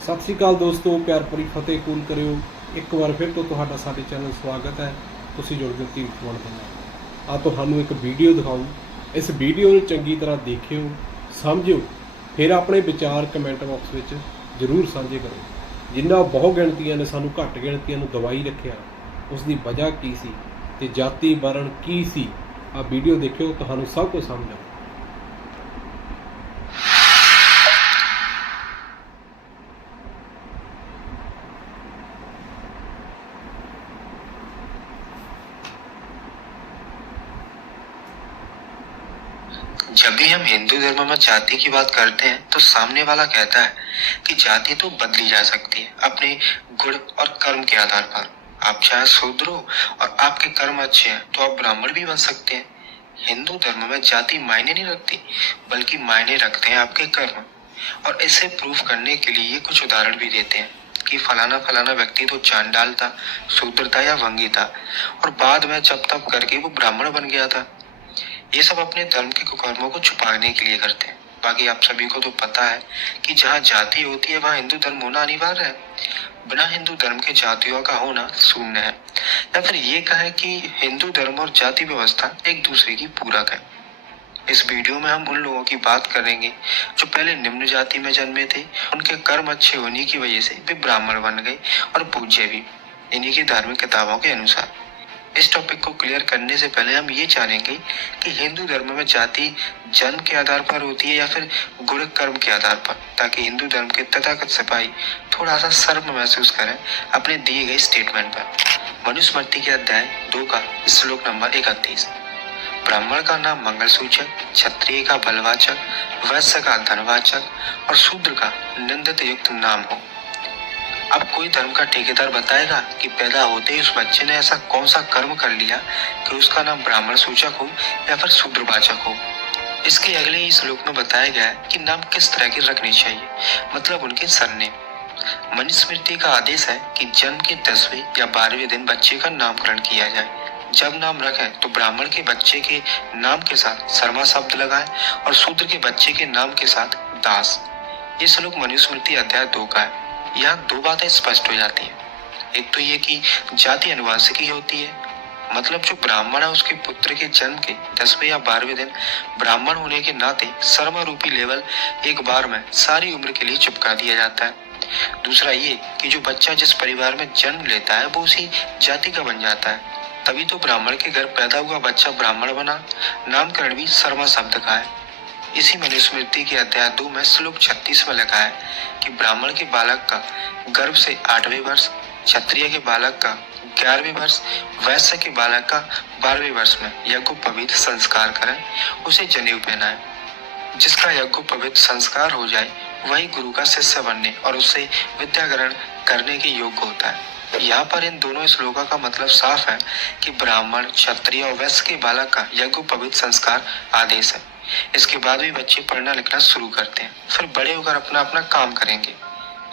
ਸਤਿ ਸ਼੍ਰੀ ਅਕਾਲ ਦੋਸਤੋ, ਪਿਆਰ ਭਰੀ ਫਤਿਹ ਕੂਲ ਕਰਿਓ। ਇੱਕ ਵਾਰ ਫਿਰ ਤੋਂ ਤੁਹਾਡਾ ਸਾਡੇ ਚੈਨਲ ਸਵਾਗਤ ਹੈ। ਤੁਸੀਂ ਜੁੜ ਗਏ ਤੀਰਥ ਵਣ ਦੇ ਆ ਤੁਹਾਨੂੰ ਇੱਕ ਵੀਡੀਓ ਦਿਖਾਉਂ ਇਸ ਵੀਡੀਓ ਨੂੰ ਚੰਗੀ ਤਰ੍ਹਾਂ ਦੇਖਿਓ, ਸਮਝਿਓ, ਫਿਰ ਆਪਣੇ ਵਿਚਾਰ ਕਮੈਂਟ ਬਾਕਸ ਵਿੱਚ ਜ਼ਰੂਰ ਸਾਂਝੇ ਕਰੋ। ਜਿਨ੍ਹਾਂ ਬਹੁ ਗਿਣਤੀਆਂ ਨੇ ਸਾਨੂੰ ਘੱਟ ਗਿਣਤੀਆਂ ਨੂੰ ਦਵਾਈ ਰੱਖਿਆ ਉਸ ਦੀ ਵਜ੍ਹਾ ਕੀ ਸੀ ਤੇ ਜਾਤੀ ਵਰਣ ਕੀ ਸੀ ਆ ਵੀਡੀਓ ਦੇਖਿਓ, ਤੁਹਾਨੂੰ ਸਭ ਕੁਝ ਸਮਝ ਆਊ। हम हिंदू जाति की बात करते हैं तो सामने वाला कहता है कि जाति तो बदली जा सकती है, अपने गुण और कर्म के आधार पर। आप चाहे शूद्र हो और आपके कर्म अच्छे हैं तो आप ब्राह्मण भी बन सकते हैं। हिंदू धर्म में जाति मायने नहीं रखती, बल्कि मायने रखते हैं आपके कर्म। और इसे प्रूफ करने के लिए कुछ उदाहरण भी देते हैं कि फलाना फलाना व्यक्ति तो चांडाल था, शूद्र था या वंगी था, और बाद में जब तब करके वो ब्राह्मण बन गया था। ये सब अपने धर्म के कुकर्मों को छुपाने के लिए करते हैं। बाकी आप सभी को तो पता है कि जहाँ जाति होती है, वहाँ हिंदू धर्म होना अनिवार्य है। बिना हिंदू धर्म के जातियों का होना शून्य है। या फिर ये कहें कि हिंदू धर्म और जाति व्यवस्था एक दूसरे की पूरक है। इस वीडियो में हम उन लोगों की बात करेंगे जो पहले निम्न जाति में जन्मे थे। उनके कर्म अच्छे होने की वजह से वे ब्राह्मण बन गए और पूज्य भी। इन्हीं की धार्मिक किताबों के अनुसार। इस टॉपिक को क्लियर करने से पहले हम ये जानेंगे कि हिंदू धर्म में जाति जन्म के आधार पर होती है या फिर गुण कर्म के आधार पर, ताकि हिंदू धर्म के तथाकथ सिपाही थोड़ा सा शर्म महसूस करें अपने दिए गए स्टेटमेंट पर। मनुस्मृति के अध्याय दो का श्लोक नंबर इकतीस। ब्राह्मण का नाम मंगल सूचक क्षत्रिय का बलवाचक, वैश्य का धनवाचक और शूद्र का निंदित युक्त नाम हो। अब कोई धर्म का ठेकेदार बताएगा कि पैदा होते ही उस बच्चे ने ऐसा कौन सा कर्म कर लिया कि उसका नाम ब्राह्मण सूचक हो या फिर शूद्रवाचक हो? इसके अगले ही श्लोक में बताया गया है कि नाम किस तरह के रखने चाहिए मतलब उनके सरनेम मनुस्मृति का आदेश है कि जन्म के दसवें या बारहवें दिन बच्चे का नामकरण किया जाए। जब नाम रखें तो ब्राह्मण के बच्चे के नाम के साथ शर्मा शब्द लगाएँ और शूद्र के बच्चे के नाम के साथ दास। ये श्लोक मनुस्मृति अध्याय दो का है। यहाँ दो बातें स्पष्ट हो जाती हैं। एक तो ये कि जाति अनुवांशिकी होती है। मतलब जो ब्राह्मण है उसके पुत्र के जन्म के दसवें या बारहवें दिन ब्राह्मण होने के नाते शर्मा रूपी लेवल एक बार में सारी उम्र के लिए चिपका दिया जाता है। दूसरा ये कि जो बच्चा जिस परिवार में जन्म लेता है, वो उसी जाति का बन जाता है। तभी तो ब्राह्मण के घर पैदा हुआ बच्चा ब्राह्मण बना। नामकरण भी शर्मा शब्द का है। इसी मनुस्मृति के अध्याय दो में श्लोक छत्तीस में लिखा है कि ब्राह्मण के बालक का गर्भ से आठवें वर्ष, क्षत्रिय के बालक का ग्यारहवें वर्ष वैश्य के बालक का बारहवें वर्ष में यज्ञ पवित्र संस्कार करें, उसे जनेऊ पहनाए। जिसका यज्ञ पवित्र संस्कार हो जाए, वही गुरु का शिष्य बनने और उससे विद्या ग्रहण करने के योग्य होता है। यहाँ पर इन दोनों श्लोकों का मतलब साफ़ है कि ब्राह्मण, क्षत्रिय और वैश्य के बालक का यज्ञ पवित्र संस्कार आदेश है। इसके बाद भी बच्चे पढ़ना लिखना शुरू करते हैं। फिर बड़े होकर अपना अपना काम करेंगे।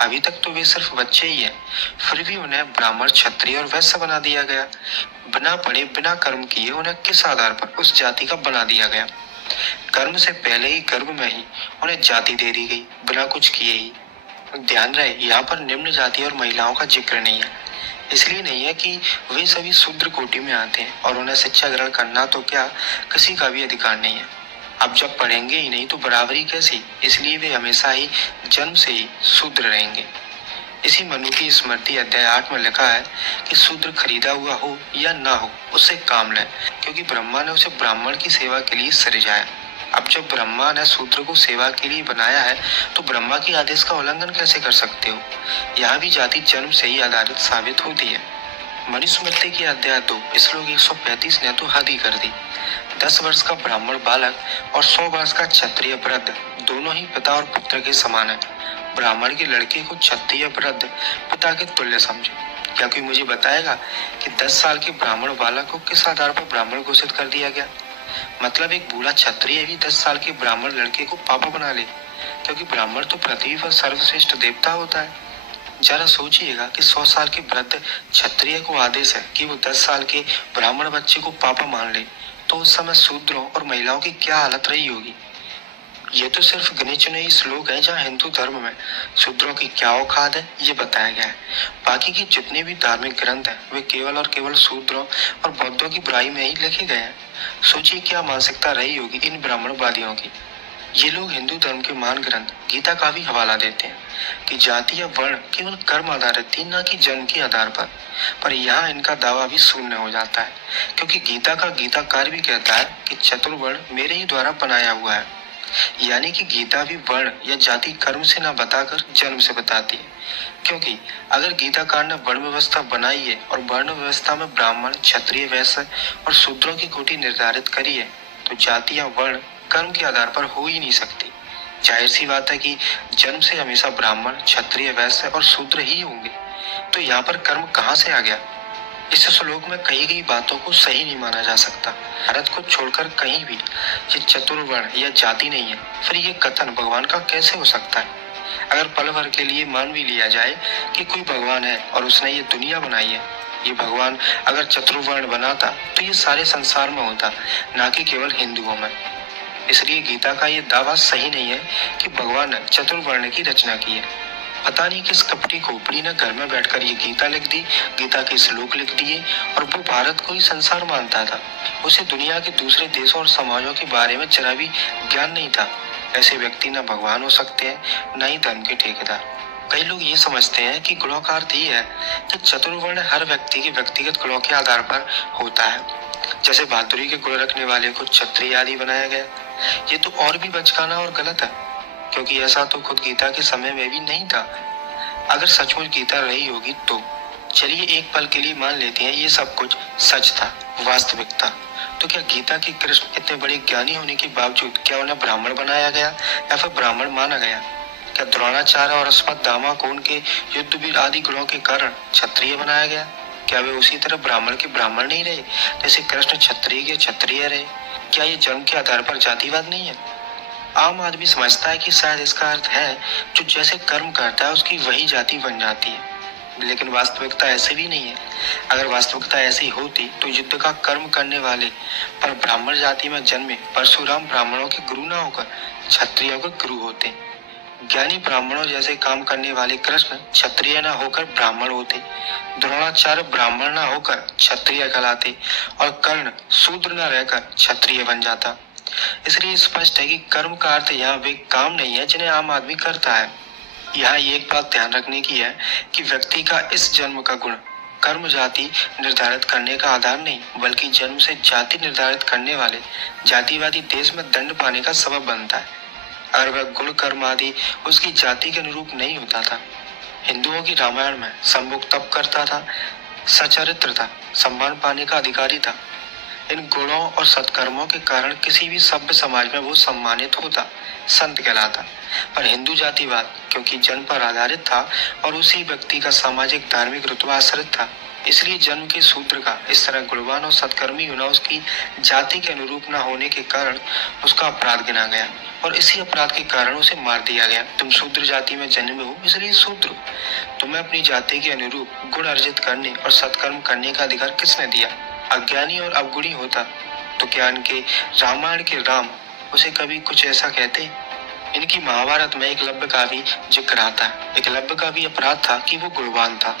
अभी तक तो वे सिर्फ़ बच्चे ही हैं। फिर भी उन्हें ब्राह्मण क्षत्रिय और वैश्य बना दिया गया। बिना पढ़े, बिना कर्म किए उन्हें किस आधार पर उस जाति का बना दिया गया? कर्म से पहले ही गर्भ में ही उन्हें जाति दे दी गई, बिना कुछ किए ही। ध्यान रहे, यहाँ पर निम्न जाति और महिलाओं का ज़िक्र नहीं है। इसलिए नहीं है कि वे सभी शूद्र कोटि में आते हैं और उन्हें शिक्षा ग्रहण करना तो क्या किसी का भी अधिकार नहीं है। अब जब पढ़ेंगे ही नहीं तो बराबरी कैसी? इसलिए वे हमेशा ही जन्म से ही शूद्र रहेंगे। इसी मनु की स्मृति अध्याय आठ में लिखा है कि शूद्र खरीदा हुआ हो या ना हो, उससे काम लें, क्योंकि ब्रह्मा ने उसे ब्राह्मण की सेवा के लिए सृजाया। अब जब ब्रह्मा ने सूत्र को सेवा के लिए बनाया है तो ब्रह्मा की आदेश का उल्लंघन कैसे कर सकते हो? यहाँ भी जाति जन्म से ही आधारित साबित होती है। मनुस्मृति के अध्याय दो, श्लोक 135 ने तो हद ही कर दी। दस वर्ष का ब्राह्मण बालक और सौ वर्ष का क्षत्रिय वृद्ध, दोनों ही पिता और पुत्र के समान है। ब्राह्मण के लड़के को क्षत्रिय वृद्ध पिता के तुल्य समझे। क्या कोई मुझे बताएगा कि दस साल के ब्राह्मण बालक को किस आधार पर ब्राह्मण घोषित कर दिया गया? मतलब एक बूढ़ा क्षत्रिय भी दस साल के ब्राह्मण लड़के को पापा बना ले, क्योंकि ब्राह्मण तो पृथ्वी पर सर्वश्रेष्ठ देवता होता है। जरा सोचिएगा कि सौ साल के वृद्ध क्षत्रिय को आदेश है कि वो दस साल के ब्राह्मण बच्चे को पापा मान ले। तो उस समय शूद्रों और महिलाओं की क्या हालत रही होगी? ये तो सिर्फ़ गिने श्लोक है जहाँ हिंदू धर्म में शूद्रों की क्या औखाद है, ये बताया गया है। बाकी के जितने भी धार्मिक ग्रंथ हैं, वे केवल और केवल शूद्रों और बौद्धों की बुराई में ही लिखे गए हैं। सोचिए क्या मानसिकता रही होगी इन ब्राह्मणवादियों की। ये लोग हिंदू धर्म के महान ग्रंथ गीता का भी हवाला देते हैं कि जाति या वर्ण केवल कर्म आधारित थी, न कि जन्म के आधार पर। पर यहाँ इनका दावा भी शून्य हो जाता है, क्योंकि गीता का गीताकार भी कहता है कि चतुर्वर्ण मेरे ही द्वारा बनाया हुआ है। यानी कि गीता भी वर्ण या जाति कर्म से ना बताकर जन्म से बताती है। क्योंकि अगर गीताकार ने वर्ण व्यवस्था बनाई है और वर्ण व्यवस्था में ब्राह्मण, क्षत्रिय, वैश्य और शूद्रों की कोटि निर्धारित करी है तो जाति या वर्ण कर्म के आधार पर हो ही नहीं सकती। ज़ाहिर सी बात है कि जन्म से हमेशा ब्राह्मण, क्षत्रिय, वैश्य और शूद्र ही होंगे। तो यहाँ पर कर्म कहाँ से आ गया? इस श्लोक में कही गई बातों को सही नहीं माना जा सकता। भारत को छोड़कर कहीं भी ये चतुर्वर्ण, या जाति नहीं है। फिर ये कथन भगवान का कैसे हो सकता है? अगर पल भर के लिए मान भी लिया जाए कि कोई भगवान है और उसने ये दुनिया बनाई है, ये भगवान अगर चतुर्वर्ण बनाता तो ये सारे संसार में होता, ना कि केवल हिंदुओं में। इसलिए गीता का ये दावा सही नहीं है कि भगवान ने चतुर्वर्ण की रचना की है। पता नहीं किस कपटी खोपड़ी ने घर में बैठकर ये गीता लिख दी, गीता के श्लोक लिख दिए और वो भारत को ही संसार मानता था। उसे दुनिया के दूसरे देशों और समाजों के बारे में जरा भी ज्ञान नहीं था। ऐसे व्यक्ति न भगवान हो सकते हैं, न ही धर्म के ठेकेदार। कई लोग ये समझते हैं कि गुणों का अर्थ ये है कि चतुर्वर्ण हर व्यक्ति के व्यक्तिगत गुणों के आधार पर होता है। जैसे बहादुरी के गुण रखने वाले को क्षत्रिय आदि बनाया गया। ये तो और भी बचकाना और गलत है, क्योंकि ऐसा तो खुद गीता के समय में भी नहीं था। अगर सचमुच गीता रही होगी तो। चलिए एक पल के लिए मान लेते हैं, ये सब कुछ सच था, वास्तविक था। तो क्या गीता के कृष्ण इतने बड़े ज्ञानी होने के बावजूद क्या उन्हें ब्राह्मण बनाया गया, या फिर ब्राह्मण माना गया? क्या द्रोणाचार्य और अस्मत्थामा को उनके युद्धवीर आदि गुणों के कारण क्षत्रिय बनाया गया? क्या वे उसी तरह ब्राह्मण के ब्राह्मण नहीं रहे, जैसे कृष्ण क्षत्रिय के क्षत्रिय रहे? क्या ये जन्म के आधार पर जातिवाद नहीं है? आम आदमी समझता है कि शायद इसका अर्थ है, जो जैसे कर्म करता है, उसकी वही जाति बन जाती है। लेकिन वास्तविकता ऐसी भी नहीं है। अगर वास्तविकता ऐसी होती तो युद्ध का कर्म करने वाले पर ब्राह्मण जाति में जन्मे परशुराम ब्राह्मणों के गुरु ना होकर क्षत्रियों के गुरु होते। ज्ञानी ब्राह्मणों जैसे काम करने वाले कृष्ण क्षत्रिय न होकर ब्राह्मण होते, द्रोणाचार्य ब्राह्मण न होकर क्षत्रिय कहलाते और कर्ण शूद्र न रहकर क्षत्रिय बन जाता। इसलिए स्पष्ट है कि कर्म का अर्थ यहाँ वे काम नहीं है जिन्हें आम आदमी करता है। यहाँ एक बात ध्यान रखने की है कि व्यक्ति का इस जन्म का गुण कर्म जाति निर्धारित करने का आधार नहीं, बल्कि जन्म से जाति निर्धारित करने वाले जातिवादी देश में दंड पाने का सबब बनता है। अगर वह गुण कर्म आदि उसकी जाति के अनुरूप नहीं होता था। हिंदुओं की रामायण में सम्मुख तप करता था, सचरित्र था, सम्मान पाने का अधिकारी था। इन गुणों और सत्कर्मों के कारण किसी भी सभ्य समाज में वो सम्मानित होता, संत कहलाता। पर हिंदू जातिवाद, क्योंकि जन्म पर आधारित था और उसी व्यक्ति का सामाजिक धार्मिक रुतबा आश्रित था। इसलिए जन्म के सूत्र का इस तरह गुणवान और सत्कर्मी होना उसकी जाति के अनुरूप न होने के कारण उसका अपराध गिना गया और इसी अपराध के कारण उसे मार दिया गया। तुम शूद्र जाति में जन्मे हो, इसलिए शूद्र। तुम्हें अपनी जाति के अनुरूप गुण अर्जित करने और सत्कर्म करने का अधिकार किसने दिया? अज्ञानी और अवगुणी होता तो क्या इनके रामायण के राम उसे कभी कुछ ऐसा कहते? इनकी महाभारत में एक एकलव्य का भी ज़िक्र आता है। एक एकलव्य का भी अपराध था कि वो गुणवान था।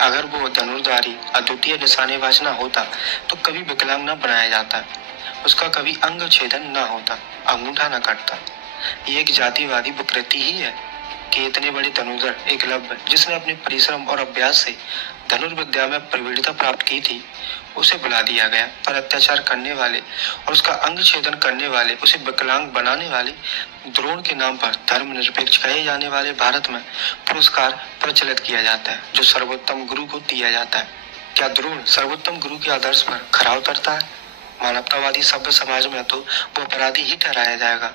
अगर वो धनुर्धारी, अद्वितीय निशाने वाजना होता तो कभी विकलांग न बनाया जाता। उसका कभी अंग छेदन न होता, अंगूठा न कटता। ये एक जातिवादी विकृति ही है। कि इतने बड़े धनुर्धर एकलव्य जिसने अपने परिश्रम और अभ्यास से धनुर्विद्या में प्रवीणता प्राप्त की थी, उसे बुला दिया गया पर अत्याचार करने वाले और उसका अंग छेदन करने वाले, उसे विकलांग बनाने वाले द्रोण के नाम पर धर्मनिरपेक्ष कहे जाने वाले भारत में पुरस्कार प्रचलित किया जाता है, जो सर्वोत्तम गुरु को दिया जाता है। क्या द्रोण सर्वोत्तम गुरु के आदर्श पर खरा उतरता है? मानवतावादी सभ्य समाज में तो वो अपराधी ही ठहराया जाएगा।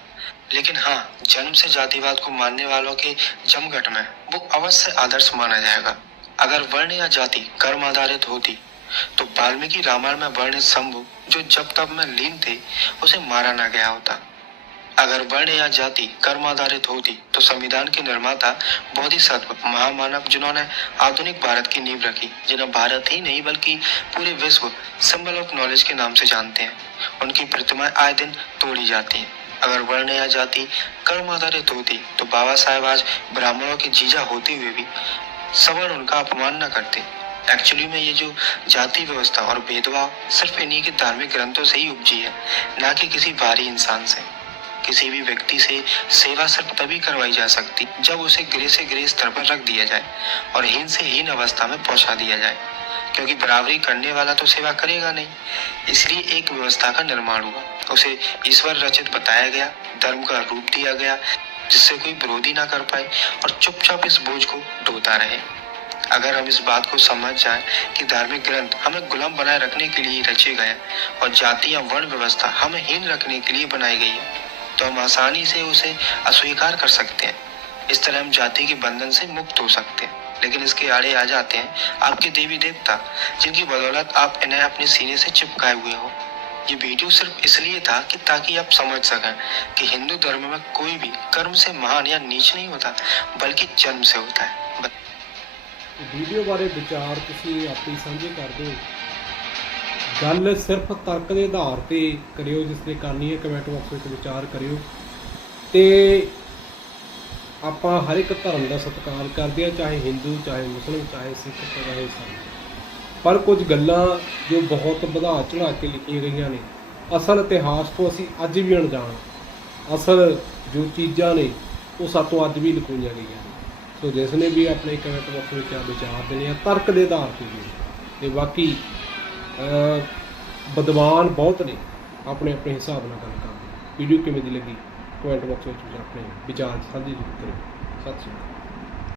लेकिन हाँ जन्म से जातिवाद को मानने वालों के जमघट में वो अवश्य आदर्श माना जाएगा। अगर वर्ण या जाति कर्म आधारित होती तो वाल्मीकि रामायण में वर्ण शंभु, जो जब तब में लीन थे, उसे मारा ना गया होता। अगर वर्ण या जाति कर्म आधारित होती तो संविधान के निर्माता, बोधिसत्व, महामानव, जिन्होंने आधुनिक भारत की नींव रखी, जिन्हें भारत ही नहीं, बल्कि पूरे विश्व सिंबल ऑफ़ नॉलेज के नाम से जानते हैं, उनकी प्रतिमाएँ आए दिन तोड़ी जाती हैं। अगर वर्ण या जाति, कर्म आधारित होती तो बाबा साहेब आज ब्राह्मणों के जीजा होते हुए भी सवर्ण उनका अपमान न करते। एक्चुअली में ये जो जाति व्यवस्था और भेदभाव सिर्फ़ इन्हीं के धार्मिक ग्रंथों से ही उपजी है, ना कि किसी बाहरी इंसान से। किसी भी व्यक्ति से सेवा सिर्फ़ तभी करवाई जा सकती जब उसे गृह से गृह स्तर पर रख दिया जाए और हीन से हीन अवस्था में पहुँचा दिया जाए। क्योंकि बराबरी करने वाला तो सेवा करेगा नहीं। इसलिए एक व्यवस्था का निर्माण हुआ। उसे ईश्वर रचित बताया गया, धर्म का रूप दिया गया, जिससे कोई विरोधी ना कर पाए और चुपचाप इस बोझ को ढोता रहे। अगर हम इस बात को समझ जाए कि धार्मिक ग्रंथ हमें गुलाम बनाए रखने के लिए रचे गए और जाति या वर्ण व्यवस्था हमें हीन रखने के लिए बनाई गई है तो हम आसानी से उसे अस्वीकार कर सकते हैं। इस तरह हम जाति के बंधन से मुक्त हो सकते हैं। लेकिन इसके आड़े आ जाते हैं आपके देवी देवता जिनकी बदौलत आप इन्हें अपने सीने से चिपकाए हुए हो ये वीडियो सिर्फ इसलिए था कि ताकि आप समझ सकें कि हिंदू धर्म में कोई भी कर्म से महान या नीच नहीं होता बल्कि जन्म से होता है ਵੀਡੀਓ ਬਾਰੇ ਵਿਚਾਰ ਤੁਸੀਂ ਆਪੇ ਹੀ ਸਾਂਝੇ ਕਰ ਦਿਓ ਗੱਲ ਸਿਰਫ ਤਰਕ ਦੇ ਆਧਾਰ ਤੇ ਕਰਿਓ ਜਿਸ ਨੇ ਕਰਨੀ ਹੈ ਕਮੈਂਟ ਬਾਕਸ ਵਿੱਚ ਵਿਚਾਰ ਕਰਿਓ ਤੇ ਆਪਾਂ ਹਰ ਇੱਕ ਧਰਮ ਦਾ ਸਤਿਕਾਰ ਕਰਦੇ ਆ ਚਾਹੇ ਹਿੰਦੂ, ਚਾਹੇ ਮੁਸਲਮਾਨ, ਚਾਹੇ ਸਿੱਖ, ਚਾਹੇ ਈਸਾਈ। ਪਰ ਕੁਝ ਗੱਲਾਂ ਜੋ ਬਹੁਤ ਵਧਾ ਚੜਾ ਕੇ ਲਿਖੀਆਂ ਗਈਆਂ ਨੇ, ਅਸਲ ਇਤਿਹਾਸ ਤੋਂ ਅਸੀਂ ਅੱਜ ਵੀ ਅਣਜਾਣ ਅਸਲ ਜੋ ਚੀਜ਼ਾਂ ਨੇ, ਉਹ ਸਾਤੋਂ ਅੱਜ ਵੀ ਲੁਕੋਈਆਂ ਗਈਆਂ ਨੇ। ਸੋ ਜਿਸ ਨੇ ਵੀ ਆਪਣੇ ਕਮੈਂਟ ਬਾਕਸ ਵਿੱਚ ਆ ਵਿਚਾਰ ਦੇਣੇ ਆ, ਤਰਕ ਦੇ ਆਧਾਰ ਤੇ ਵੀ। ਤੇ ਬਾਕੀ ਵਿਦਵਾਨ ਬਹੁਤ ਨੇ ਆਪਣੇ ਆਪਣੇ ਹਿਸਾਬ ਨਾਲ ਗੱਲ ਕਰਦੇ ਵੀਡੀਓ ਕਿਵੇਂ ਦੀ ਲੱਗੀ? ਕਮੈਂਟ ਬਾਕਸ ਵਿੱਚ ਆਪਣੇ ਵਿਚਾਰ ਸਾਂਝੇ ਜ਼ਰੂਰ ਕਰੋ। ਸਤਿ ਸ਼੍ਰੀ ਅਕਾਲ।